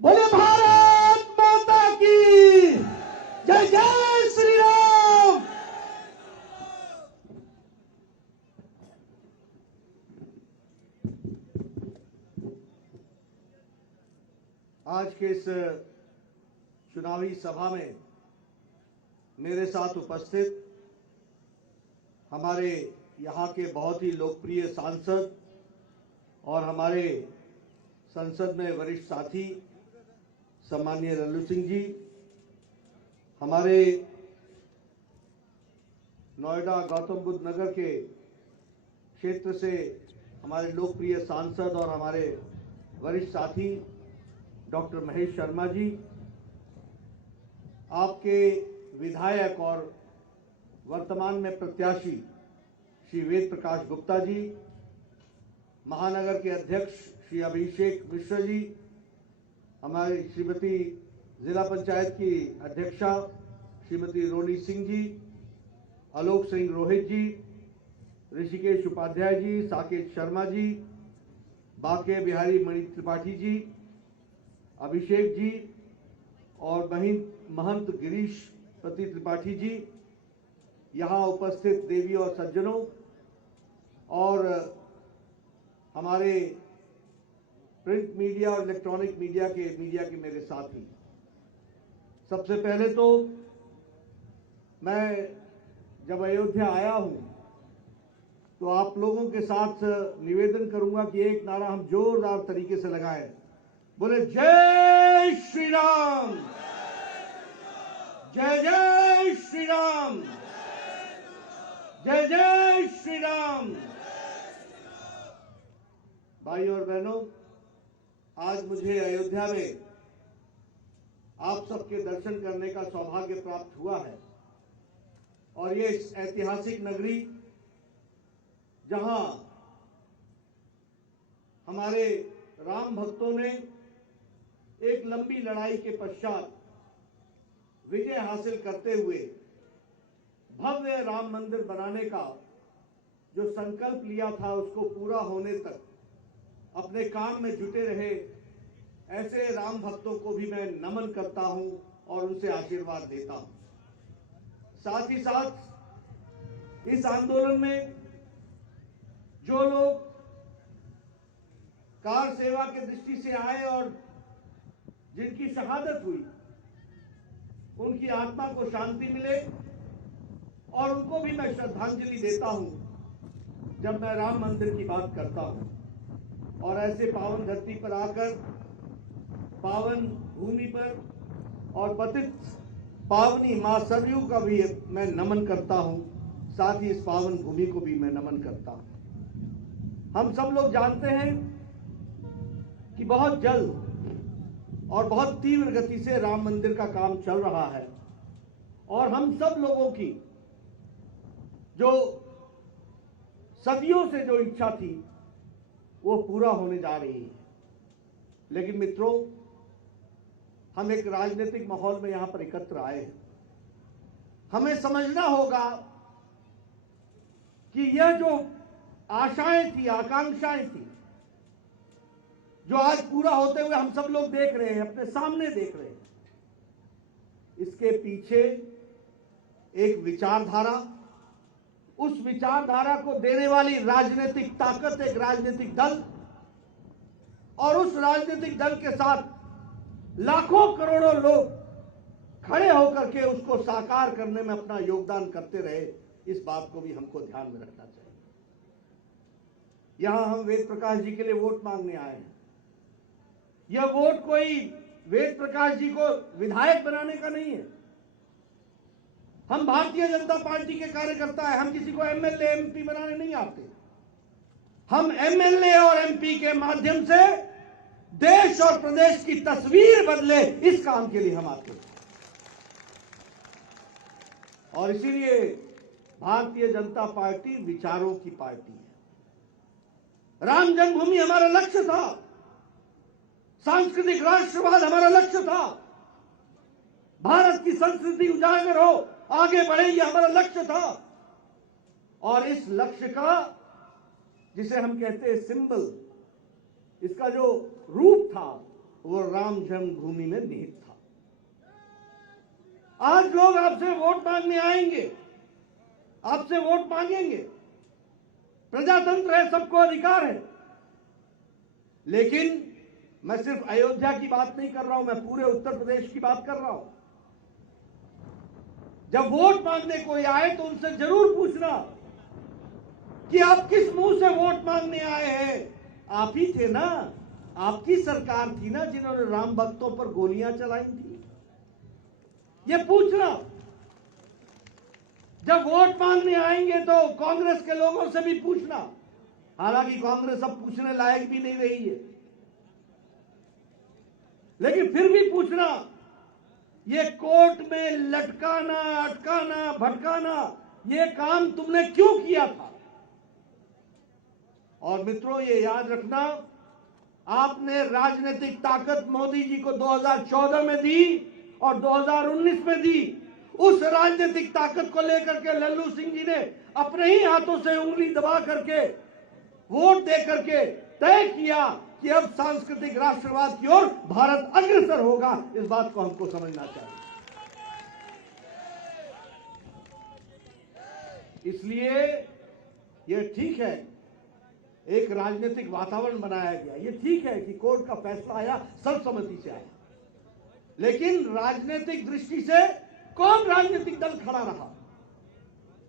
बोले भारत माता की जय। जय श्री राम। आज के इस चुनावी सभा में मेरे साथ उपस्थित हमारे यहाँ के बहुत ही लोकप्रिय सांसद और हमारे संसद में वरिष्ठ साथी सम्माननीय लल्लू सिंह जी, हमारे नोएडा गौतम बुद्ध नगर के क्षेत्र से हमारे लोकप्रिय सांसद और हमारे वरिष्ठ साथी डॉक्टर महेश शर्मा जी, आपके विधायक और वर्तमान में प्रत्याशी श्री वेद प्रकाश गुप्ता जी, महानगर के अध्यक्ष श्री अभिषेक मिश्र जी, हमारी श्रीमती जिला पंचायत की अध्यक्षा श्रीमती रोनी सिंह जी, आलोक सिंह रोहित जी, ऋषिकेश उपाध्याय जी, साकेत शर्मा जी, बाके बिहारी मणि त्रिपाठी जी, अभिषेक जी और महंत गिरीश पति त्रिपाठी जी, यहाँ उपस्थित देवी और सज्जनों और हमारे प्रिंट मीडिया और इलेक्ट्रॉनिक मीडिया के मेरे साथी, सबसे पहले तो मैं जब अयोध्या आया हूं तो आप लोगों के साथ निवेदन करूंगा कि एक नारा हम जोरदार तरीके से लगाएं। बोले जय श्री राम, जय जय श्री राम, जय जय श्री राम। भाई और बहनों, आज मुझे अयोध्या में आप सबके दर्शन करने का सौभाग्य प्राप्त हुआ है और ये ऐतिहासिक नगरी जहां हमारे राम भक्तों ने एक लंबी लड़ाई के पश्चात विजय हासिल करते हुए भव्य राम मंदिर बनाने का जो संकल्प लिया था उसको पूरा होने तक अपने काम में जुटे रहे ऐसे राम भक्तों को भी मैं नमन करता हूं और उनसे आशीर्वाद देता हूं। साथ ही साथ इस आंदोलन में जो लोग कार सेवा की दृष्टि से आए और जिनकी शहादत हुई, उनकी आत्मा को शांति मिले और उनको भी मैं श्रद्धांजलि देता हूं जब मैं राम मंदिर की बात करता हूं। और ऐसे पावन धरती पर आकर, पावन भूमि पर और पतित पावनी मां सरयू का भी मैं नमन करता हूं, साथ ही इस पावन भूमि को भी मैं नमन करता हूं। हम सब लोग जानते हैं कि बहुत जल्द और बहुत तीव्र गति से राम मंदिर का काम चल रहा है और हम सब लोगों की जो सदियों से जो इच्छा थी वो पूरा होने जा रही है। लेकिन मित्रों, हम एक राजनीतिक माहौल में यहां पर एकत्र आए हैं। हमें समझना होगा कि यह जो आशाएं थी, आकांक्षाएं थी, जो आज पूरा होते हुए हम सब लोग देख रहे हैं, अपने सामने देख रहे हैं, इसके पीछे एक विचारधारा, उस विचारधारा को देने वाली राजनीतिक ताकत, एक राजनीतिक दल और उस राजनीतिक दल के साथ लाखों करोड़ों लोग खड़े होकर के उसको साकार करने में अपना योगदान करते रहे, इस बात को भी हमको ध्यान में रखना चाहिए। यहां हम वेद प्रकाश जी के लिए वोट मांगने आए हैं। यह वोट कोई वेद प्रकाश जी को विधायक बनाने का नहीं है। हम भारतीय जनता पार्टी के कार्यकर्ता हैं, हम किसी को एमएलए एमपी बनाने नहीं आते। हम एमएलए और एमपी के माध्यम से देश और प्रदेश की तस्वीर बदले, इस काम के लिए हम आते हैं। और इसीलिए भारतीय जनता पार्टी विचारों की पार्टी है। राम जन्मभूमि हमारा लक्ष्य था, सांस्कृतिक राष्ट्रवाद हमारा लक्ष्य था, भारत की संस्कृति उजागर हो, आगे बढ़े, ये हमारा लक्ष्य था। और इस लक्ष्य का, जिसे हम कहते हैं सिंबल, इसका जो रूप था वो राम जन्मभूमि में निहित था। आज लोग आपसे वोट मांगने आएंगे, आपसे वोट मांगेंगे, प्रजातंत्र है, सबको अधिकार है। लेकिन मैं सिर्फ अयोध्या की बात नहीं कर रहा हूं, मैं पूरे उत्तर प्रदेश की बात कर रहा हूं। जब वोट मांगने कोई आए तो उनसे जरूर पूछना कि आप किस मुंह से वोट मांगने आए हैं। आप ही थे ना, आपकी सरकार थी ना जिन्होंने राम भक्तों पर गोलियां चलाई थी। ये पूछना। जब वोट मांगने आएंगे तो कांग्रेस के लोगों से भी पूछना, हालांकि कांग्रेस अब पूछने लायक भी नहीं रही है, लेकिन फिर भी पूछना। ये कोर्ट में लटकाना, अटकाना, भटकाना, ये काम तुमने क्यों किया था? और मित्रों, ये याद रखना, आपने राजनीतिक ताकत मोदी जी को 2014 में दी और 2019 में दी। उस राजनीतिक ताकत को लेकर के लल्लू सिंह जी ने अपने ही हाथों से उंगली दबा करके, वोट दे करके तय किया कि अब सांस्कृतिक राष्ट्रवाद की ओर भारत अग्रसर होगा। इस बात को हमको समझना चाहिए। इसलिए यह ठीक है, एक राजनीतिक वातावरण बनाया गया। ये ठीक है कि कोर्ट का फैसला आया, सर्वसम्मति से आया, लेकिन राजनीतिक दृष्टि से कौन राजनीतिक दल खड़ा रहा?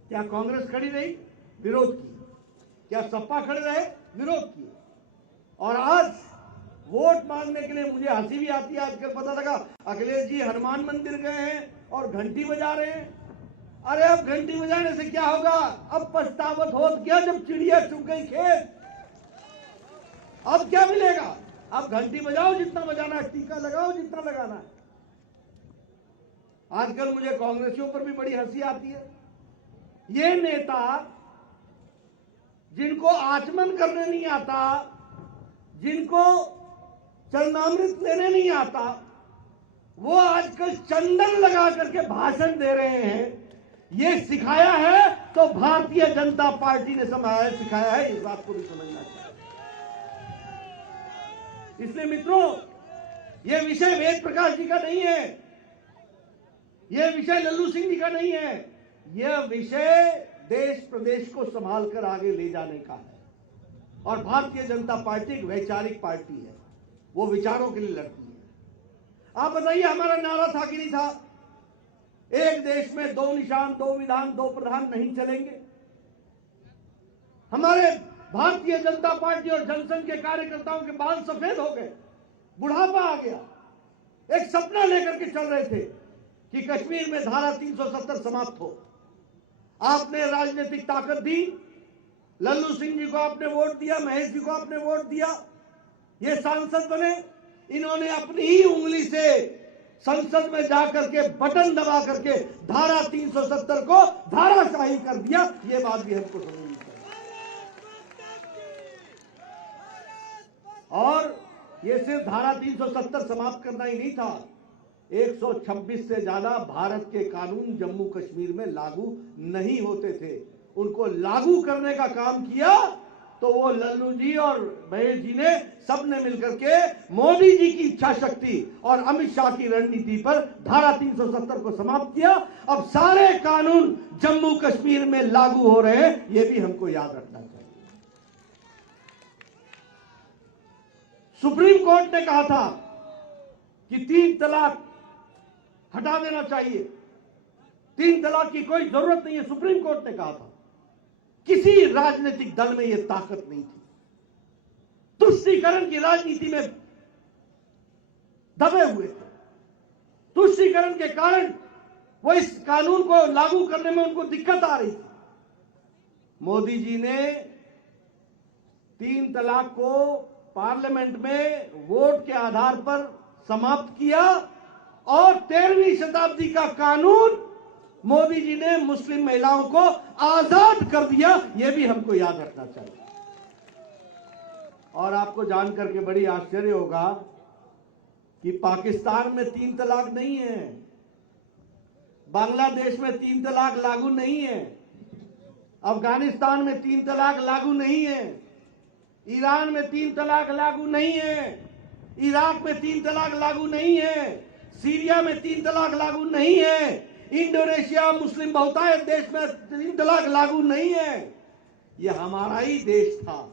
क्या कांग्रेस खड़ी रही? विरोध किया। क्या सपा खड़े रहे? विरोध किए। और आज वोट मांगने के लिए मुझे हंसी भी आती है। आजकल पता लगा अखिलेश जी हनुमान मंदिर गए हैं और घंटी बजा रहे हैं। अरे अब घंटी बजाने से क्या होगा? अब पछतावत होत क्या जब चिड़िया चुग गई खेत। अब क्या मिलेगा? अब घंटी बजाओ जितना बजाना है, टीका लगाओ जितना लगाना है। आजकल मुझे कांग्रेसियों पर भी बड़ी हंसी आती है। ये नेता जिनको आचमन करने नहीं आता, जिनको चरणामृत लेने नहीं आता, वो आजकल चंदन लगा करके भाषण दे रहे हैं। ये सिखाया है तो भारतीय जनता पार्टी ने सिखाया है, इस बात को भी समझना चाहिए। इसलिए मित्रों, यह विषय वेद प्रकाश जी का नहीं है, यह विषय लल्लू सिंह जी का नहीं है, यह विषय देश प्रदेश को संभाल कर आगे ले जाने का है। और भारतीय जनता पार्टी एक वैचारिक पार्टी है, वो विचारों के लिए लड़ती है। आप बताइए, हमारा नारा था कि नहीं था? एक देश में दो निशान, दो विधान, दो प्रधान नहीं चलेंगे। हमारे भारतीय जनता पार्टी और जनसंघ के कार्यकर्ताओं के बाल सफेद हो गए, बुढ़ापा आ गया। एक सपना लेकर के चल रहे थे कि कश्मीर में धारा 370 समाप्त हो। आपने राजनीतिक ताकत दी, लल्लू सिंह जी को आपने वोट दिया, महेश जी को आपने वोट दिया, ये सांसद बने। इन्होंने अपनी ही उंगली से संसद में जाकर के बटन दबा करके धारा 370 को धाराशाही कर दिया। ये बात भी हमको समझनी चाहिए। और ये सिर्फ धारा 370 समाप्त करना ही नहीं था, 126 से ज्यादा भारत के कानून जम्मू कश्मीर में लागू नहीं होते थे, उनको लागू करने का काम किया। तो वो लल्लू जी और महेश जी ने सबने मिलकर के मोदी जी की इच्छा शक्ति और अमित शाह की रणनीति पर धारा 370 को समाप्त किया। अब सारे कानून जम्मू कश्मीर में लागू हो रहे हैं, ये भी हमको याद रखना चाहिए। सुप्रीम कोर्ट ने कहा था कि 3 तलाक हटा देना चाहिए, 3 तलाक की कोई जरूरत नहीं है, सुप्रीम कोर्ट ने कहा था। किसी राजनीतिक दल में यह ताकत नहीं थी। तुष्टीकरण की राजनीति में दबे हुए थे। तुष्टीकरण के कारण वो इस कानून को लागू करने में उनको दिक्कत आ रही थी। मोदी जी ने 3 तलाक को पार्लियामेंट में वोट के आधार पर समाप्त किया और 13वीं शताब्दी का कानून मोदी जी ने मुस्लिम महिलाओं को आजाद कर दिया। यह भी हमको याद रखना चाहिए। और आपको जानकर के बड़ी आश्चर्य होगा कि पाकिस्तान में 3 तलाक नहीं है, बांग्लादेश में 3 तलाक लागू नहीं है, अफगानिस्तान में 3 तलाक लागू नहीं है, ईरान में 3 तलाक लागू नहीं है, इराक में 3 तलाक लागू नहीं है, सीरिया में 3 तलाक लागू नहीं है, इंडोनेशिया मुस्लिम बहुतायत देश में 3 तलाक लागू नहीं है। यह हमारा ही देश था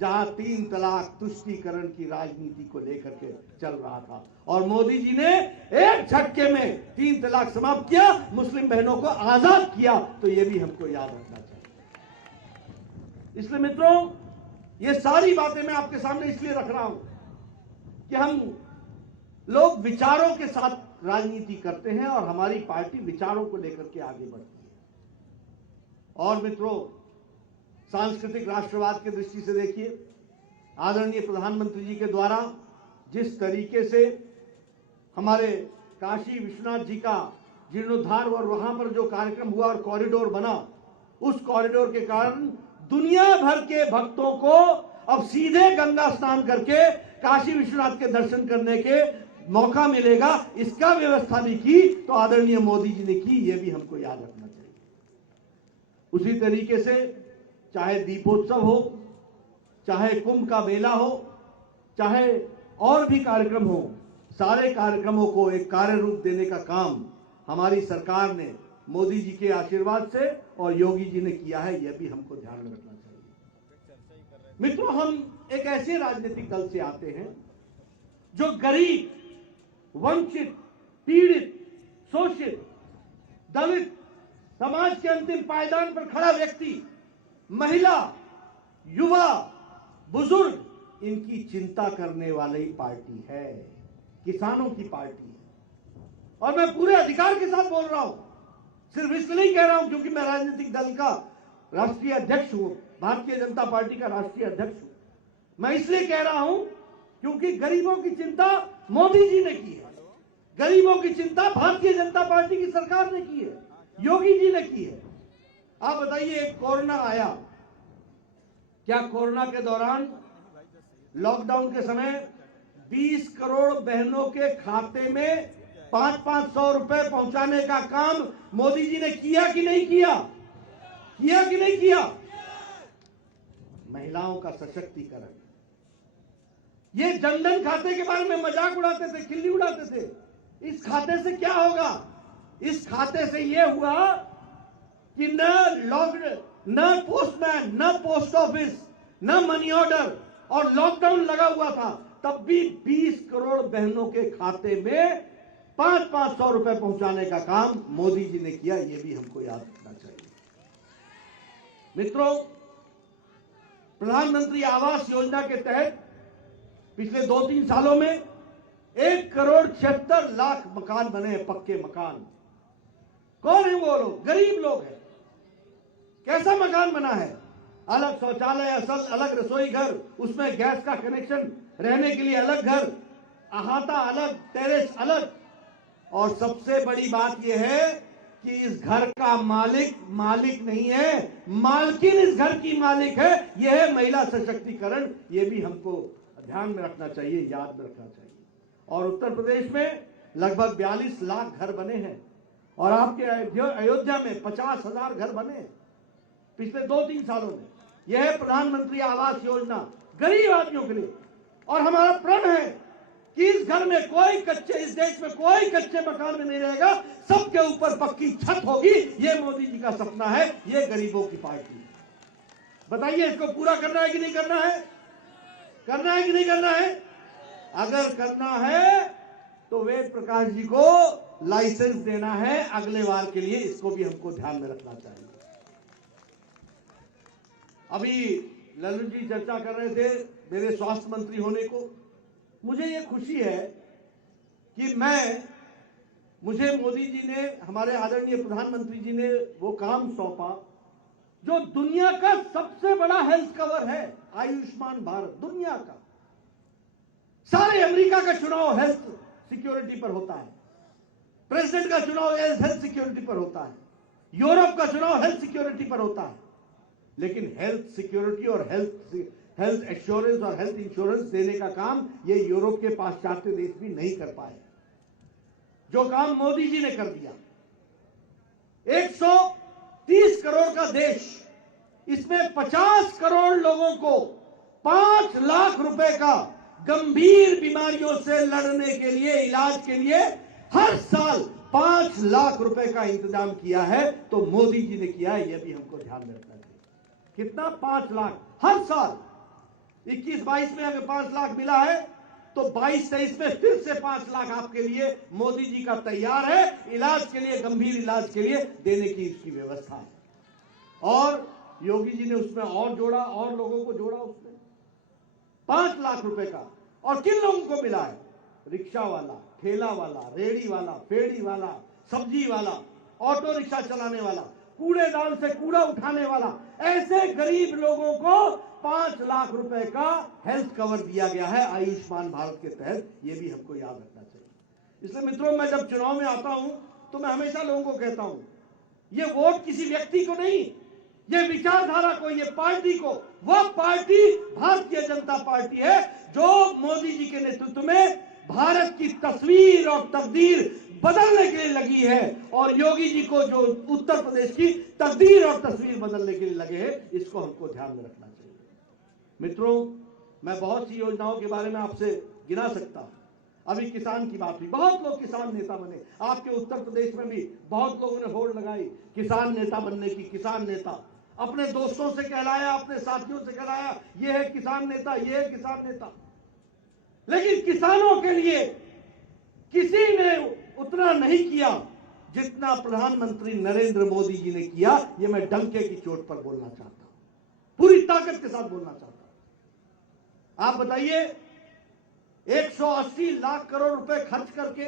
जहां 3 तलाक तुष्टीकरण की राजनीति को लेकर के चल रहा था, और मोदी जी ने एक झटके में 3 तलाक समाप्त किया, मुस्लिम बहनों को आजाद किया। तो यह भी हमको याद रखना चाहिए। इसलिए मित्रों, ये सारी बातें मैं आपके सामने इसलिए रख रहा हूं कि हम लोग विचारों के साथ राजनीति करते हैं और हमारी पार्टी विचारों को लेकर के आगे बढ़ती है। और मित्रों, सांस्कृतिक राष्ट्रवाद की दृष्टि से देखिए, आदरणीय प्रधानमंत्री जी के द्वारा जिस तरीके से हमारे काशी विश्वनाथ जी का जीर्णोद्धार और वहां पर जो कार्यक्रम हुआ और कॉरिडोर बना, उस कॉरिडोर के कारण दुनिया भर के भक्तों को अब सीधे गंगा स्नान करके काशी विश्वनाथ के दर्शन करने के मौका मिलेगा। इसका व्यवस्था भी की तो आदरणीय मोदी जी ने की, यह भी हमको याद रखना चाहिए। उसी तरीके से चाहे दीपोत्सव हो, चाहे कुंभ का मेला हो, चाहे और भी कार्यक्रम हो, सारे कार्यक्रमों को एक कार्य रूप देने का काम हमारी सरकार ने मोदी जी के आशीर्वाद से और योगी जी ने किया है, यह भी हमको ध्यान में रखना चाहिए। मित्रों, हम एक ऐसे राजनीतिक दल से आते हैं जो गरीब, वंचित, पीड़ित, शोषित, दलित, समाज के अंतिम पायदान पर खड़ा व्यक्ति, महिला, युवा, बुजुर्ग, इनकी चिंता करने वाली पार्टी है, किसानों की पार्टी है। और मैं पूरे अधिकार के साथ बोल रहा हूं, सिर्फ इसलिए नहीं कह रहा हूं क्योंकि मैं राजनीतिक दल का राष्ट्रीय अध्यक्ष हूं, भारतीय जनता पार्टी का राष्ट्रीय अध्यक्ष हूं। मैं इसलिए कह रहा हूं क्योंकि गरीबों की चिंता मोदी जी ने की है, गरीबों की चिंता भारतीय जनता पार्टी की सरकार ने की है, योगी जी ने की है। आप बताइए, कोरोना आया, क्या कोरोना के दौरान लॉकडाउन के समय 20 करोड़ बहनों के खाते में 500-500 रुपए पहुंचाने का काम मोदी जी ने किया कि नहीं किया? किया कि नहीं किया? महिलाओं का सशक्तिकरण। ये जनधन खाते के बारे में मजाक उड़ाते थे, खिल्ली उड़ाते थे। इस खाते से क्या होगा? इस खाते से यह हुआ कि न पोस्टमैन, न पोस्ट ऑफिस, न मनी ऑर्डर, और लॉकडाउन लगा हुआ था, तब भी 20 करोड़ बहनों के खाते में 500-500 रुपए पहुंचाने का काम मोदी जी ने किया। यह भी हमको याद रखना चाहिए। मित्रों, प्रधानमंत्री आवास योजना के तहत पिछले 2-3 सालों में 1,76,00,000 मकान बने हैं, पक्के मकान। कौन है वो लोग? गरीब लोग हैं। कैसा मकान बना है? अलग शौचालय, अलग रसोई घर, उसमें गैस का कनेक्शन, रहने के लिए अलग घर, अहाता अलग, टेरेस अलग। और सबसे बड़ी बात यह है कि इस घर का मालिक नहीं है, मालकिन इस घर की मालिक है। यह है महिला सशक्तिकरण। यह भी हमको ध्यान में रखना चाहिए, याद में रखना चाहिए। और उत्तर प्रदेश में लगभग 42 लाख घर बने हैं, और आपके अयोध्या में 50,000 घर बने पिछले 2-3 सालों में। यह है प्रधानमंत्री आवास योजना, गरीब आदमियों के लिए। और हमारा प्रण है कि इस घर में इस देश में कोई कच्चे मकान में नहीं रहेगा, सबके ऊपर पक्की छत होगी। यह मोदी जी का सपना है, यह गरीबों की पार्टी है। बताइए, इसको पूरा करना है कि नहीं करना है? करना है कि नहीं करना है? अगर करना है तो वेद प्रकाश जी को लाइसेंस देना है अगले बार के लिए। इसको भी हमको ध्यान में रखना चाहिए। अभी लल्लू जी चर्चा कर रहे थे मेरे स्वास्थ्य मंत्री होने को। मुझे ये खुशी है कि मुझे मोदी जी ने, हमारे आदरणीय प्रधानमंत्री जी ने वो काम सौंपा जो दुनिया का सबसे बड़ा हेल्थ कवर है, आयुष्मान भारत। दुनिया का सारे अमेरिका का चुनाव हेल्थ सिक्योरिटी पर होता है, प्रेसिडेंट का चुनाव हेल्थ सिक्योरिटी पर होता है, यूरोप का चुनाव हेल्थ सिक्योरिटी पर होता है। लेकिन हेल्थ सिक्योरिटी और हेल्थ एश्योरेंस और हेल्थ इंश्योरेंस देने का काम ये यूरोप के पाश्चात्य देश भी नहीं कर पाए, जो काम मोदी जी ने कर दिया। 130 करोड़ का देश, इसमें 50 करोड़ लोगों को 5 लाख रुपए का गंभीर बीमारियों से लड़ने के लिए, इलाज के लिए हर साल 5 लाख रुपए का इंतजाम किया है, तो मोदी जी ने किया है, यह भी हमको ध्यान में रखना चाहिए। कितना? 5 लाख हर साल। 21-22 में अगर 5 लाख मिला है तो 22-23 में फिर से 5 लाख आपके लिए मोदी जी का तैयार है, इलाज के लिए, गंभीर इलाज के लिए देने की इसकी व्यवस्था है। और योगी जी ने उसमें और जोड़ा, और लोगों को जोड़ा उसमें 5 लाख रुपए का। और किन लोगों को मिला है? रिक्शा वाला, ठेला वाला, रेड़ी वाला, फेड़ी वाला, सब्जी वाला, ऑटो रिक्शा चलाने वाला, कूड़ेदान से कूड़ा उठाने वाला, ऐसे गरीब लोगों को 5 लाख रुपए का हेल्थ कवर दिया गया है आयुष्मान भारत के तहत। यह भी हमको याद रखना चाहिए। इसलिए मित्रों, मैं जब चुनाव में आता हूं तो मैं हमेशा लोगों को कहता हूं, यह वोट किसी व्यक्ति को नहीं, ये विचारधारा को, ये पार्टी को। वह पार्टी भारतीय जनता पार्टी है जो मोदी जी के नेतृत्व में भारत की तस्वीर और तकदीर बदलने के लिए लगी है, और योगी जी को जो उत्तर प्रदेश की तकदीर और तस्वीर बदलने के लिए लगे हैं, इसको हमको ध्यान में रखना चाहिए। मित्रों, मैं बहुत सी योजनाओं के बारे में आपसे गिना सकता हूं। अभी किसान की बात हुई, बहुत लोग किसान नेता बने। आपके उत्तर प्रदेश में भी बहुत लोगों ने होड़ लगाई किसान नेता बनने की। किसान नेता अपने दोस्तों से कहलाया, अपने साथियों से कहलाया, ये है किसान नेता, ये है किसान नेता। लेकिन किसानों के लिए किसी ने उतना नहीं किया जितना प्रधानमंत्री नरेंद्र मोदी जी ने किया। ये मैं डंके की चोट पर बोलना चाहता हूं, पूरी ताकत के साथ बोलना चाहता हूं। आप बताइए, 180 लाख करोड़ रुपए खर्च करके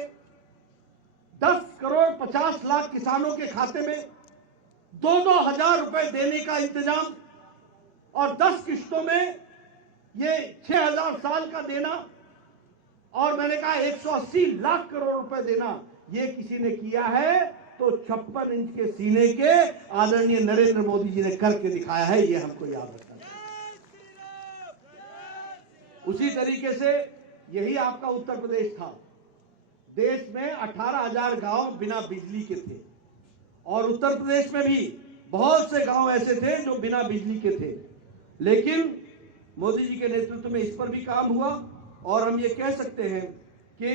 10 करोड़ 50 लाख किसानों के खाते में 2-2 हजार रुपए देने का इंतजाम, और 10 किश्तों में ये 6,000 साल का देना, और मैंने कहा 180 लाख करोड़ रुपए देना, ये किसी ने किया है तो 56 इंच के सीने के आदरणीय नरेंद्र मोदी जी ने करके दिखाया है। ये हमको याद रखना चाहिए। उसी तरीके से यही आपका उत्तर प्रदेश था। देश में 18,000 गांव बिना बिजली के थे, और उत्तर प्रदेश में भी बहुत से गांव ऐसे थे जो बिना बिजली के थे। लेकिन मोदी जी के नेतृत्व में इस पर भी काम हुआ, और हम ये कह सकते हैं कि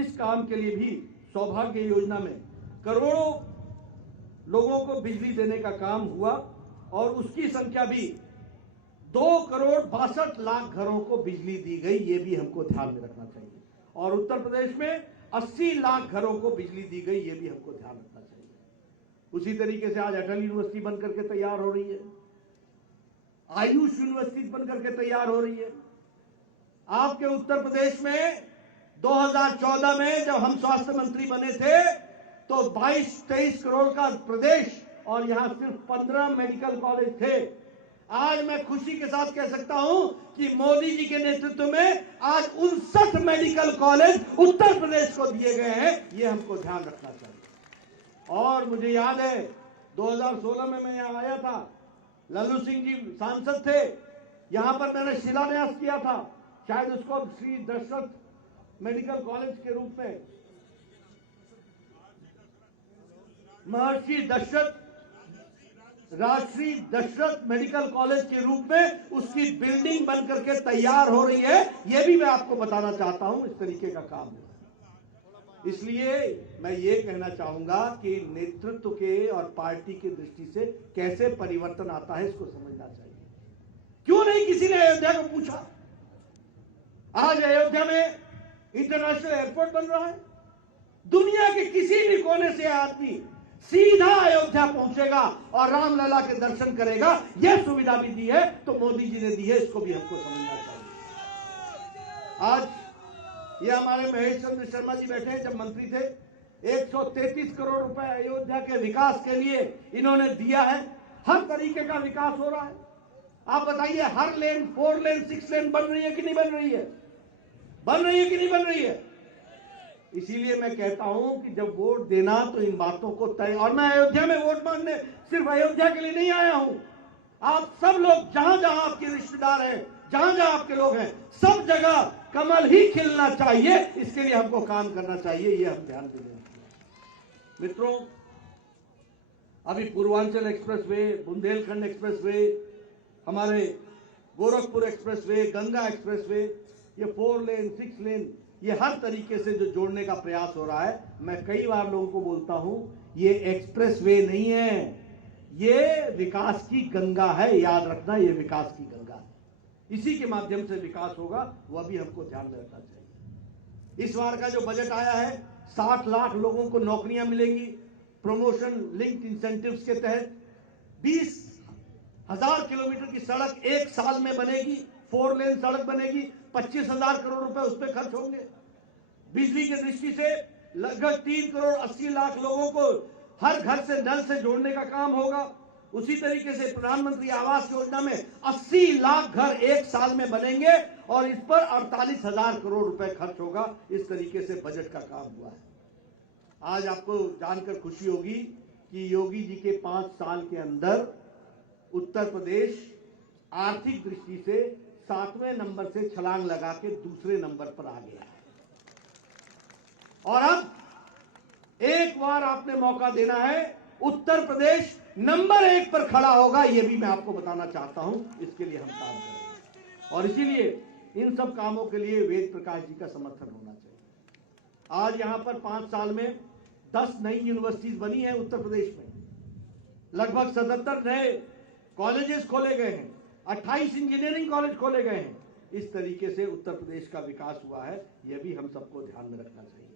इस काम के लिए भी सौभाग्य योजना में करोड़ों लोगों को बिजली देने का काम हुआ, और उसकी संख्या भी 2 करोड़ 62 लाख घरों को बिजली दी गई। ये भी हमको ध्यान में रखना चाहिए। और उत्तर प्रदेश में 80 लाख घरों को बिजली दी गई। ये भी हमको ध्यान रखना चाहिए। उसी तरीके से आज अटल यूनिवर्सिटी बनकर के तैयार हो रही है, आयुष यूनिवर्सिटी बनकर के तैयार हो रही है। आपके उत्तर प्रदेश में 2014 में जब हम स्वास्थ्य मंत्री बने थे तो 22-23 करोड़ का प्रदेश, और यहां सिर्फ 15 मेडिकल कॉलेज थे। आज मैं खुशी के साथ कह सकता हूं कि मोदी जी के नेतृत्व में आज 59 मेडिकल कॉलेज उत्तर प्रदेश को दिए गए हैं। यह हमको ध्यान रखना चाहिए। और मुझे याद है 2016 में मैं यहां आया था, लल्लू सिंह जी सांसद थे, यहां पर मैंने शिलान्यास किया था, शायद उसको श्री दशरथ मेडिकल कॉलेज के रूप में, महर्षि दशरथ, राजश्री दशरथ मेडिकल कॉलेज के रूप में उसकी बिल्डिंग बन करके तैयार हो रही है। यह भी मैं आपको बताना चाहता हूं, इस तरीके का काम है। इसलिए मैं ये कहना चाहूंगा कि नेतृत्व के और पार्टी की दृष्टि से कैसे परिवर्तन आता है, इसको समझना चाहिए। क्यों नहीं किसी ने अयोध्या को पूछा? आज अयोध्या में इंटरनेशनल एयरपोर्ट बन रहा है। दुनिया के किसी भी कोने से आदमी सीधा अयोध्या पहुंचेगा और रामलला के दर्शन करेगा। यह सुविधा भी दी है तो मोदी जी ने दी है, इसको भी हमको समझना चाहिए। आज ये हमारे महेश चंद्र शर्मा जी बैठे हैं, जब मंत्री थे 133 करोड़ रुपए अयोध्या के विकास के लिए इन्होंने दिया है। हर तरीके का विकास हो रहा है। आप बताइए, हर लेन 4 लेन 6 लेन बन रही है कि नहीं बन रही है? बन रही है कि नहीं बन रही है? इसीलिए मैं कहता हूं कि जब वोट देना तो इन बातों को तय, और मैं अयोध्या में वोट मांगने सिर्फ अयोध्या के लिए नहीं आया हूं। आप सब लोग जहां जहां आपके रिश्तेदार हैं, जहां जहां आपके लोग हैं, सब जगह कमल ही खिलना चाहिए। इसके लिए हमको काम करना चाहिए, ये हम ध्यान देंगे। मित्रों, अभी पूर्वांचल एक्सप्रेसवे, बुंदेलखंड एक्सप्रेसवे, हमारे गोरखपुर एक्सप्रेसवे, गंगा एक्सप्रेसवे, ये 4 लेन 6 लेन ये हर तरीके से जो जोड़ने का प्रयास हो रहा है, मैं कई बार लोगों को बोलता हूं, ये एक्सप्रेस वे नहीं है, ये विकास की गंगा है। याद रखना, ये विकास की गंगा है। इसी के माध्यम से विकास होगा, वह भी हमको ध्यान में रखना चाहिए। इस बार का जो बजट आया है, 60 लाख लोगों को नौकरियां मिलेंगी प्रमोशन लिंक्ड इंसेंटिव्स के तहत। 20,000 किलोमीटर की सड़क 1 साल में बनेगी, 4 लेन सड़क बनेगी, 25,000 करोड़ रुपए उस पर खर्च होंगे। बिजली की दृष्टि से लगभग 3 करोड़ 80 लाख लोगों को हर घर से नल से जोड़ने का काम होगा। उसी तरीके से प्रधानमंत्री आवास योजना में 80 लाख घर 1 साल में बनेंगे और इस पर 48,000 करोड़ रुपए खर्च होगा। इस तरीके से बजट का काम हुआ है। आज आपको जानकर खुशी होगी कि योगी जी के 5 साल के अंदर उत्तर प्रदेश आर्थिक दृष्टि से 7वें नंबर से छलांग लगा के दूसरे नंबर पर आ गया है। और अब एक बार आपने मौका देना है, उत्तर प्रदेश नंबर 1 पर खड़ा होगा, यह भी मैं आपको बताना चाहता हूं। इसके लिए हम काम करेंगे और इसीलिए इन सब कामों के लिए वेद प्रकाश जी का समर्थन होना चाहिए। आज यहां पर 5 साल में 10 नई यूनिवर्सिटीज बनी है उत्तर प्रदेश में, लगभग 77 नए कॉलेजेस खोले गए हैं, 28 इंजीनियरिंग कॉलेज खोले गए हैं। इस तरीके से उत्तर प्रदेश का विकास हुआ है, यह भी हम सबको ध्यान में रखना चाहिए।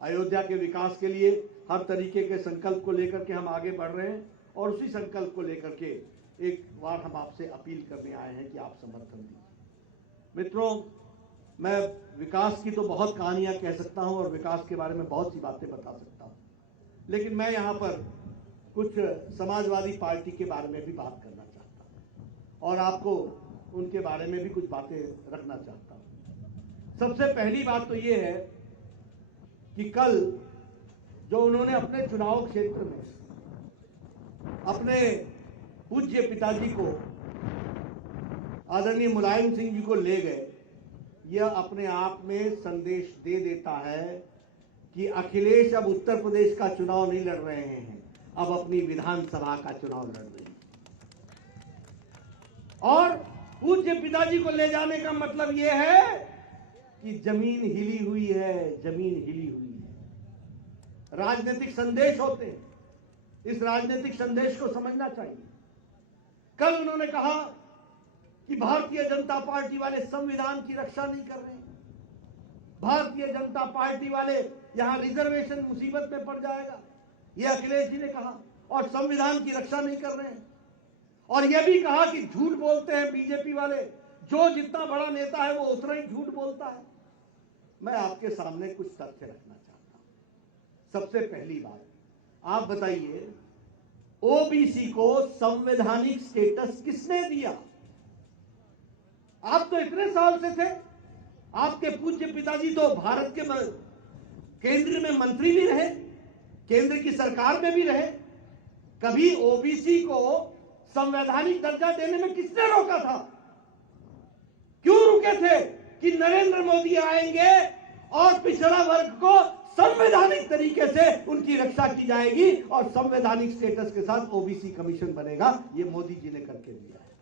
अयोध्या के विकास के लिए हर तरीके के संकल्प को लेकर के हम आगे बढ़ रहे हैं और उसी संकल्प को लेकर के एक बार हम आपसे अपील करने आए हैं कि आप समर्थन दीजिए। मित्रों, मैं विकास की तो बहुत कहानियां कह सकता हूं और विकास के बारे में बहुत सी बातें बता सकता हूं, लेकिन मैं यहां पर कुछ समाजवादी पार्टी के बारे में भी बात करना चाहता हूं और आपको उनके बारे में भी कुछ बातें रखना चाहता हूं। सबसे पहली बात तो ये है कि कल जो उन्होंने अपने चुनाव क्षेत्र में अपने पूज्य पिताजी को, आदरणीय मुलायम सिंह जी को ले गए, यह अपने आप में संदेश दे देता है कि अखिलेश अब उत्तर प्रदेश का चुनाव नहीं लड़ रहे हैं, अब अपनी विधानसभा का चुनाव लड़ रहे हैं। और पूज्य पिताजी को ले जाने का मतलब यह है कि जमीन हिली हुई है, जमीन हिली हुई है। राजनीतिक संदेश होते हैं, इस राजनीतिक संदेश को समझना चाहिए। कल उन्होंने कहा कि भारतीय जनता पार्टी वाले संविधान की रक्षा नहीं कर रहे हैं, भारतीय जनता पार्टी वाले यहां रिजर्वेशन मुसीबत में पड़ जाएगा, यह अखिलेश जी ने कहा, और संविधान की रक्षा नहीं कर रहे हैं। और यह भी कहा कि झूठ बोलते हैं बीजेपी वाले, जो जितना बड़ा नेता है वो उतना ही झूठ बोलता है। मैं आपके सामने कुछ तथ्य रखना चाहता हूं। सबसे पहली बात, आप बताइए, ओबीसी को संवैधानिक स्टेटस किसने दिया? आप तो इतने साल से थे, आपके पूज्य पिताजी तो भारत के केंद्र में मंत्री भी रहे, केंद्र की सरकार में भी रहे। कभी ओबीसी को संवैधानिक दर्जा देने में किसने रोका था? क्यों रुके थे कि नरेंद्र मोदी आएंगे और पिछड़ा वर्ग को संवैधानिक तरीके से उनकी रक्षा की जाएगी और संवैधानिक स्टेटस के साथ ओबीसी कमीशन बनेगा। ये मोदी जी ने करके दिया है।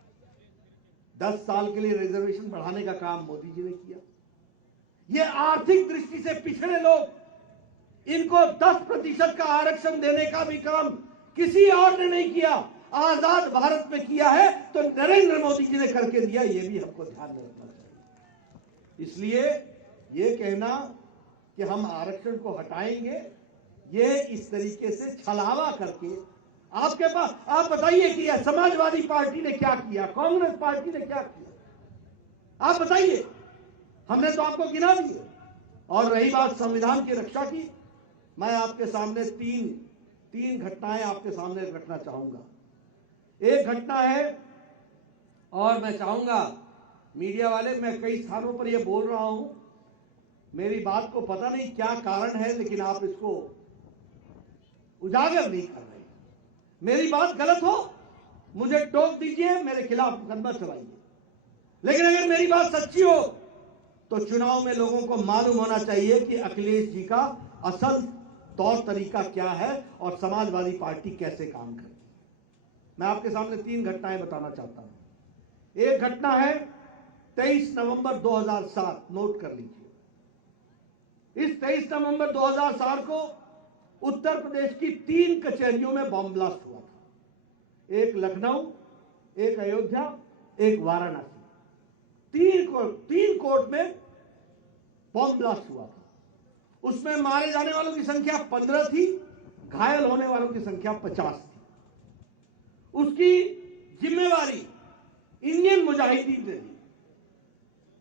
10 साल के लिए रिजर्वेशन बढ़ाने का काम मोदी जी ने किया। ये आर्थिक दृष्टि से पिछड़े लोग, इनको 10% का आरक्षण देने का भी काम किसी और ने नहीं किया, आजाद भारत में किया है तो नरेंद्र मोदी जी ने करके दिया। ये भी हमको ध्यान में रखना चाहिए। इसलिए ये कहना कि हम आरक्षण को हटाएंगे, ये इस तरीके से छलावा करके आपके पास, आप बताइए कि समाजवादी पार्टी ने क्या किया, कांग्रेस पार्टी ने क्या किया, आप बताइए। हमने तो आपको गिना दिए। और रही बात संविधान की रक्षा की, मैं आपके सामने तीन घटनाएं आपके सामने रखना चाहूंगा। एक घटना है, और मैं चाहूंगा मीडिया वाले, मैं कई स्थानों पर यह बोल रहा हूं, मेरी बात को पता नहीं क्या कारण है लेकिन आप इसको उजागर नहीं कर रहे। मेरी बात गलत हो मुझे टोक दीजिए, मेरे खिलाफ मुकदमा चलाइए, लेकिन अगर मेरी बात सच्ची हो तो चुनाव में लोगों को मालूम होना चाहिए कि अखिलेश जी का असल तौर तरीका क्या है और समाजवादी पार्टी कैसे काम करती है। मैं आपके सामने 3 घटनाएं बताना चाहता हूं। एक घटना है 23 नवंबर 2007, नोट कर लीजिए। इस 23 नवंबर 2007 को उत्तर प्रदेश की 3 कचहरियों में बॉम्ब ब्लास्ट हुआ था। एक लखनऊ, एक अयोध्या, एक वाराणसी। तीन कोर्ट में बॉम्ब ब्लास्ट हुआ था। उसमें मारे जाने वालों की संख्या 15 थी, घायल होने वालों की संख्या 50 थी। उसकी जिम्मेवारी इंडियन मुजाहिदीन ने ली।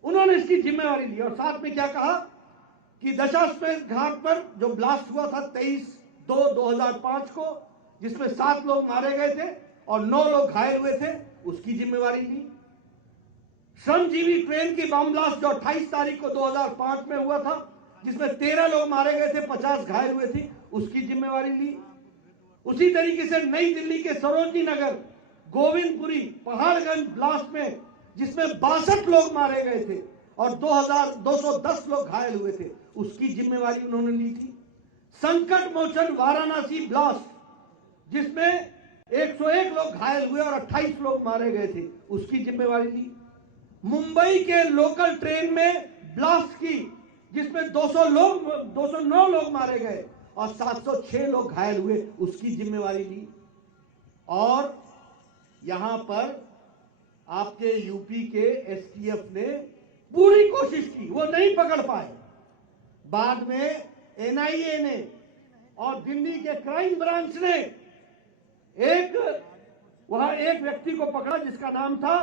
उन्होंने इसकी जिम्मेवारी ली और साथ में क्या कहा कि दशाश्वमेध घाट पर जो ब्लास्ट हुआ था 23/2/2005 को, जिसमें 7 लोग मारे गए थे और 9 लोग घायल हुए थे, उसकी जिम्मेवारी ली। श्रमजीवी ट्रेन की बम ब्लास्ट जो 28 तारीख को 2005 में हुआ था, जिसमें 13 लोग मारे गए थे, 50 घायल हुए थे, उसकी जिम्मेवारी ली। उसी तरीके से नई दिल्ली के सरोजनी नगर, गोविंदपुरी, पहाड़गंज ब्लास्ट में जिसमें 62 लोग मारे गए थे और 2210 लोग घायल हुए थे, उसकी जिम्मेवारी उन्होंने ली थी। संकट मोचन वाराणसी ब्लास्ट जिसमें 101 लोग घायल हुए और 28 लोग मारे गए थे, उसकी जिम्मेवारी ली। मुंबई के लोकल ट्रेन में ब्लास्ट की जिसमें 209 लोग मारे गए और 706 लोग घायल हुए, उसकी जिम्मेवारी ली। और यहां पर आपके यूपी के एसटीएफ ने पूरी कोशिश की, वो नहीं पकड़ पाए। बाद में एनआईए ने और दिल्ली के क्राइम ब्रांच ने वहां एक व्यक्ति को पकड़ा जिसका नाम था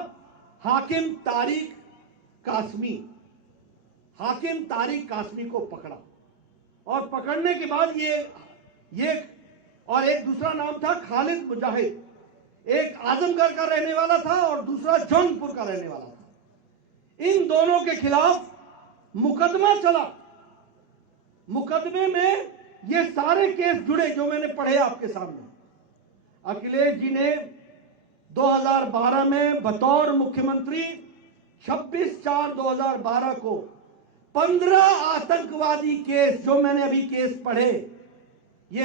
हाकिम तारिक कासमी। हाकिम तारिक कासमी को पकड़ा और पकड़ने के बाद ये और एक दूसरा नाम था खालिद मुजाहिद। एक आजमगढ़ का रहने वाला था और दूसरा जौनपुर का रहने वाला था। इन दोनों के खिलाफ मुकदमा चला। मुकदमे में ये सारे केस जुड़े जो मैंने पढ़े आपके सामने। अखिलेश जी ने 2012 में बतौर मुख्यमंत्री 26/4/2012 को 15 आतंकवादी केस, जो मैंने अभी केस पढ़े, ये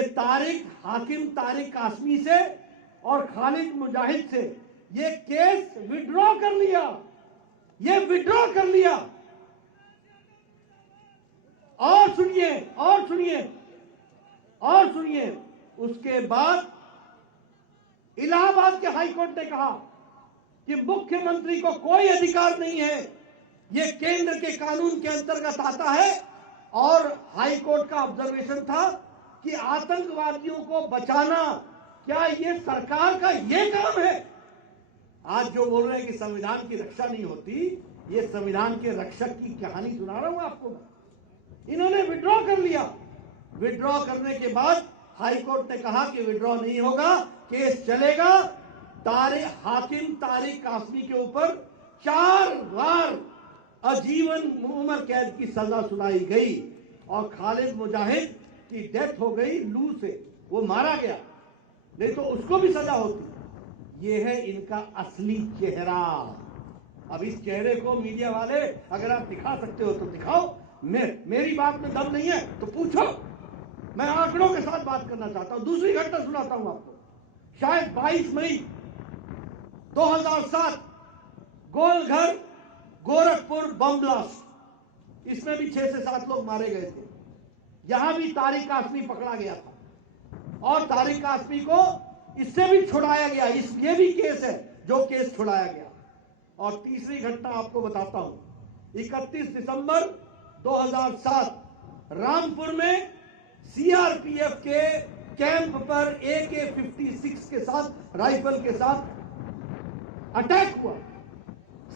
हाकिम तारिक कासमी से और खालिद मुजाहिद से ये केस विड्रॉ कर लिया। ये विड्रॉ कर लिया। और सुनिए, उसके बाद इलाहाबाद के हाईकोर्ट ने कहा कि मुख्यमंत्री को कोई अधिकार नहीं है, ये केंद्र के कानून के अंतर्गत आता है। और हाईकोर्ट का ऑब्जर्वेशन था कि आतंकवादियों को बचाना क्या ये सरकार का ये काम है? आज जो बोल रहे हैं कि संविधान की रक्षा नहीं होती, ये संविधान के रक्षक की कहानी सुना रहा हूं आपको। इन्होंने विड्रॉ कर लिया। विड्रॉ करने के बाद हाईकोर्ट ने कहा कि विड्रॉ नहीं होगा, केस चलेगा। हाकिम तारिक कासमी के ऊपर 4 बार आजीवन उम्र कैद की सजा सुनाई गई और खालिद मुजाहिद की डेथ हो गई लू से, वो मारा गया, नहीं तो उसको भी सजा होती। ये है इनका असली चेहरा। अब इस चेहरे को मीडिया वाले अगर आप दिखा सकते हो तो दिखाओ। मेरी बात में दम नहीं है तो पूछो। मैं आंकड़ों के साथ बात करना चाहता हूं। दूसरी घटना सुनाता हूं आपको। शायद 22 मई 2007 गोलघर गोरखपुर बम ब्लास्ट, इसमें भी 6 से 7 लोग मारे गए थे। यहां भी तारिक कासमी पकड़ा गया था और तारिक कासमी को इससे भी छुड़ाया गया। ये भी केस है जो केस छुड़ाया गया। और तीसरी घटना आपको बताता हूं। 31 दिसंबर 2007 रामपुर में सीआरपीएफ के कैंप पर AK-56 के साथ, राइफल के साथ अटैक हुआ।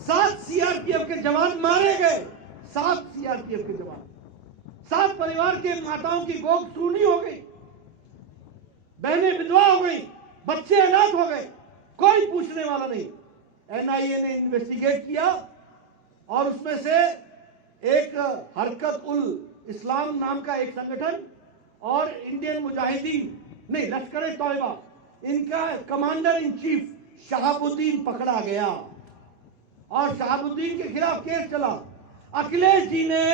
7 सीआरपीएफ के जवान मारे गए। 7 सीआरपीएफ के जवान। 7 परिवार के माताओं की गोद सूनी हो गई, बहनें विधवा हो गई, बच्चे अनाथ हो गए, कोई पूछने वाला नहीं। एनआईए ने इन्वेस्टिगेट किया और उसमें से एक हरकत उल इस्लाम नाम का एक संगठन और इंडियन मुजाहिदीन नहीं, लश्कर तौयबा, इनका कमांडर इन चीफ शहाबुद्दीन पकड़ा गया और शहाबुद्दीन के खिलाफ केस चला। अखिलेश जी ने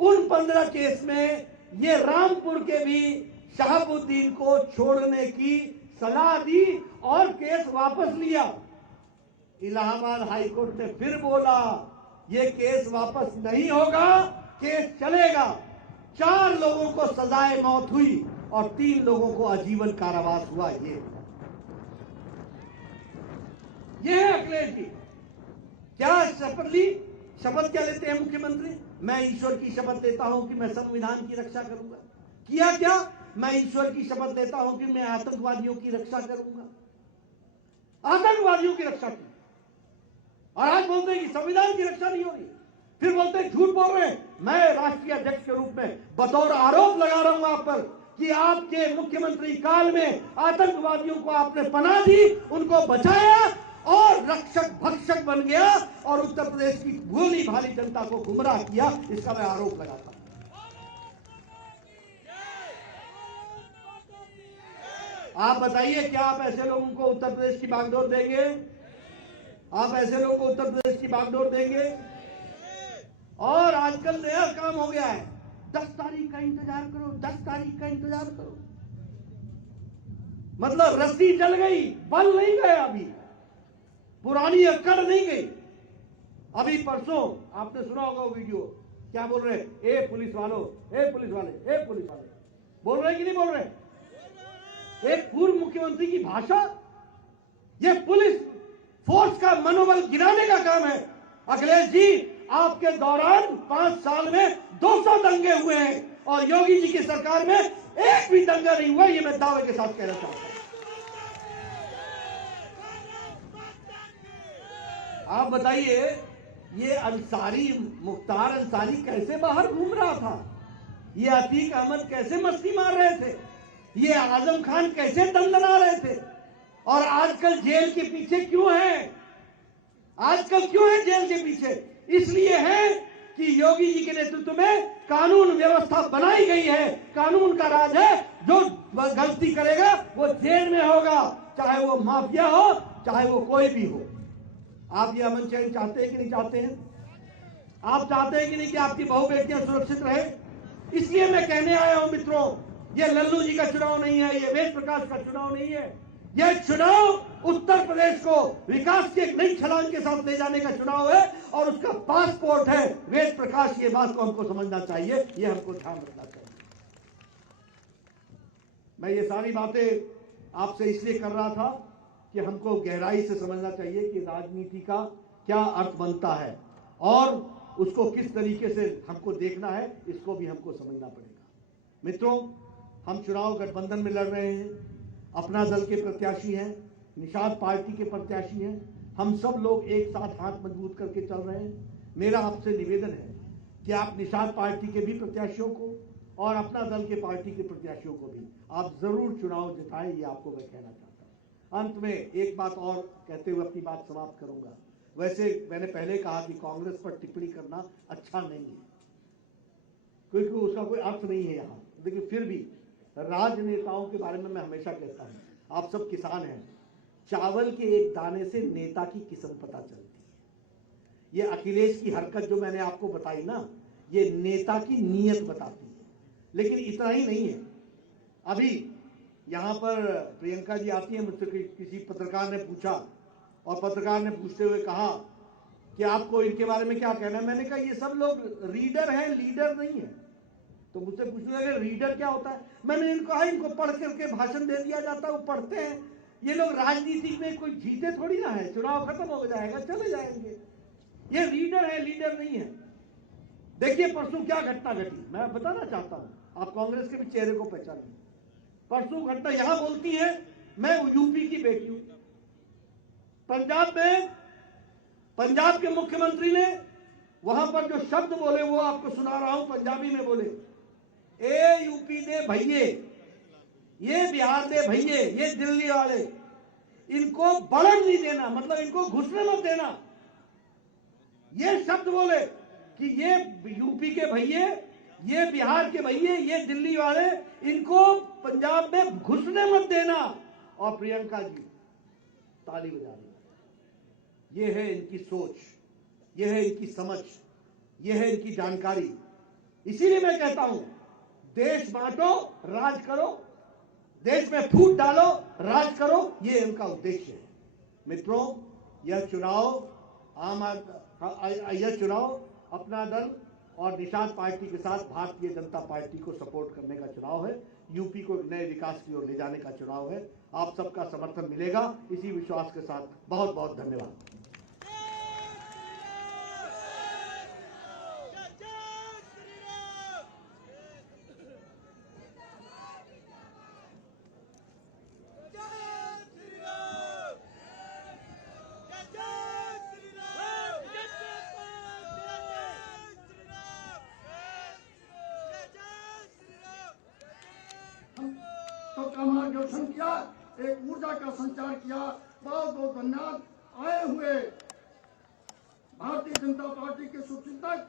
उन 15 केस में ये रामपुर के भी शहाबुद्दीन को छोड़ने की सलाह दी और केस वापस लिया। इलाहाबाद हाईकोर्ट ने फिर बोला ये केस वापस नहीं होगा, केस चलेगा। 4 लोगों को सजाए मौत हुई और 3 लोगों को आजीवन कारावास हुआ। ये है अखिलेश जी। क्या शपथ ली? शपथ क्या लेते हैं मुख्यमंत्री? मैं ईश्वर की शपथ लेता हूं कि मैं संविधान की रक्षा करूंगा। किया क्या? मैं ईश्वर की शपथ लेता हूं कि मैं आतंकवादियों की रक्षा करूंगा। आतंकवादियों की रक्षा की, और आज बोलते हैं कि संविधान की रक्षा नहीं हो रही। फिर बोलते हैं, झूठ बोल रहे हैं। मैं राष्ट्रीय अध्यक्ष के रूप में बतौर आरोप लगा रहा हूं आप पर कि आपके मुख्यमंत्री काल में आतंकवादियों को आपने पनाह दी, उनको बचाया और रक्षक भक्षक बन गया और उत्तर प्रदेश की भोली भाली जनता को गुमराह किया। इसका मैं आरोप लगाता हूं। आप बताइए, क्या आप ऐसे लोगों को उत्तर प्रदेश की बागडोर देंगे? आप ऐसे लोगों को उत्तर प्रदेश की बागडोर देंगे? और आजकल नया काम हो गया है, 10 तारीख का इंतजार करो, 10 तारीख का इंतजार करो। मतलब रस्सी जल गई, बल नहीं गया, अभी पुरानी अक्कड़ नहीं गई। अभी परसों आपने सुना होगा वो वीडियो, क्या बोल रहे हैं? ए पुलिस वालों, ए पुलिस वाले, ए पुलिस वाले, बोल रहे हैं कि नहीं बोल रहे? एक पूर्व मुख्यमंत्री की भाषा, ये पुलिस फोर्स का मनोबल गिराने का काम है। अखिलेश जी, आपके दौरान 5 साल में 200 दंगे हुए हैं और योगी जी की सरकार में एक भी दंगा नहीं हुआ। ये मैं दावे के साथ कहना चाहता हूं। आप बताइए, ये अंसारी, मुख्तार अंसारी कैसे बाहर घूम रहा था? ये अतीक अहमद कैसे मस्ती मार रहे थे? ये आजम खान कैसे दंदना रहे थे? और आजकल जेल के पीछे क्यों है? आजकल क्यों है जेल के पीछे? इसलिए है कि योगी जी के नेतृत्व में कानून व्यवस्था बनाई गई है। कानून का राज है। जो गलती करेगा वो जेल में होगा, चाहे वो माफिया हो, चाहे वो कोई भी हो। आप ये अमन चैन चाहते हैं कि नहीं चाहते हैं? आप चाहते हैं कि नहीं कि आपकी बहु बेटियां सुरक्षित रहे? इसलिए मैं कहने आया हूं मित्रों, ये लल्लू जी का चुनाव नहीं है, ये वेद प्रकाश का चुनाव नहीं है। यह चुनाव उत्तर प्रदेश को विकास की एक नई छलांग के साथ ले जाने का चुनाव है और उसका पासपोर्ट है वेद प्रकाश। ये बात को हमको समझना चाहिए, ये हमको ध्यान रखना चाहिए। मैं ये सारी बातें आपसे इसलिए कर रहा था कि हमको गहराई से समझना चाहिए कि राजनीति का क्या अर्थ बनता है और उसको किस तरीके से हमको देखना है, इसको भी हमको समझना पड़ेगा। मित्रों, हम चुनाव गठबंधन में लड़ रहे हैं, अपना दल के प्रत्याशी हैं, निषाद पार्टी के प्रत्याशी हैं। हम सब लोग एक साथ हाथ मजबूत करके चल रहे हैं। मेरा आपसे निवेदन है कि आप निषाद पार्टी के भी प्रत्याशियों को और अपना दल के पार्टी के प्रत्याशियों को भी आप जरूर चुनाव जिताएं, ये आपको मैं कहना चाहता हूं। अंत में एक बात और कहते हुए अपनी बात समाप्त करूंगा। वैसे मैंने पहले कहा कि कांग्रेस पर टिप्पणी करना अच्छा नहीं है, क्योंकि उसका कोई अर्थ नहीं है यहाँ। लेकिन फिर भी राजनेताओं के बारे में मैं हमेशा कहता हूं, आप सब किसान हैं, चावल के एक दाने से नेता की किस्म पता चलती है। ये अखिलेश की हरकत जो मैंने आपको बताई ना, ये नेता की नीयत बताती है। लेकिन इतना ही नहीं है। अभी यहां पर प्रियंका जी आती है, मुझसे किसी पत्रकार ने पूछा और पत्रकार ने पूछते हुए कहा कि आपको इनके बारे में क्या कहना है। मैंने कहा ये सब लोग रीडर हैं, लीडर नहीं है। तो मुझसे पूछने लगे रीडर क्या होता है। मैंने इनको कहा इनको पढ़ करके भाषण दे दिया जाता है, वो पढ़ते हैं। ये लोग राजनीति में कोई जीते थोड़ी ना है, चुनाव खत्म हो जाएगा चले जाएंगे। ये रीडर है, लीडर नहीं है। देखिए परसों क्या घटना घटी, मैं बताना चाहता हूं, आप कांग्रेस के भी चेहरे को पहचानिए। परसों घटना यहां बोलती है, मैं यूपी की बेटी हूं। पंजाब में पंजाब के मुख्यमंत्री ने वहां पर जो शब्द बोले वो आपको सुना रहा हूं, पंजाबी में बोले, ए यूपी दे भैये, ये बिहार दे भैये, ये दिल्ली वाले, इनको बढ़न नहीं देना, मतलब इनको घुसने मत देना। ये शब्द बोले कि ये यूपी के भैये, ये बिहार के भैये, ये दिल्ली वाले, इनको पंजाब में घुसने मत देना। और प्रियंका जी ताली बजा रही। ये है इनकी सोच, ये है इनकी समझ, ये है इनकी जानकारी। इसीलिए मैं कहता हूं, देश बांटो, राज करो, देश में फूट डालो, राज करो, ये इनका उद्देश्य है। मित्रों, यह चुनाव यह चुनाव अपना दल और निषाद पार्टी के साथ भारतीय जनता पार्टी को सपोर्ट करने का चुनाव है। यूपी को एक नए विकास की ओर ले जाने का चुनाव है। आप सबका समर्थन मिलेगा, इसी विश्वास के साथ बहुत बहुत धन्यवाद। सबका मार्गदर्शन किया, एक ऊर्जा का संचार किया। बहुत बहुत धन्यवाद। आए हुए भारतीय जनता पार्टी के शुभचिंतक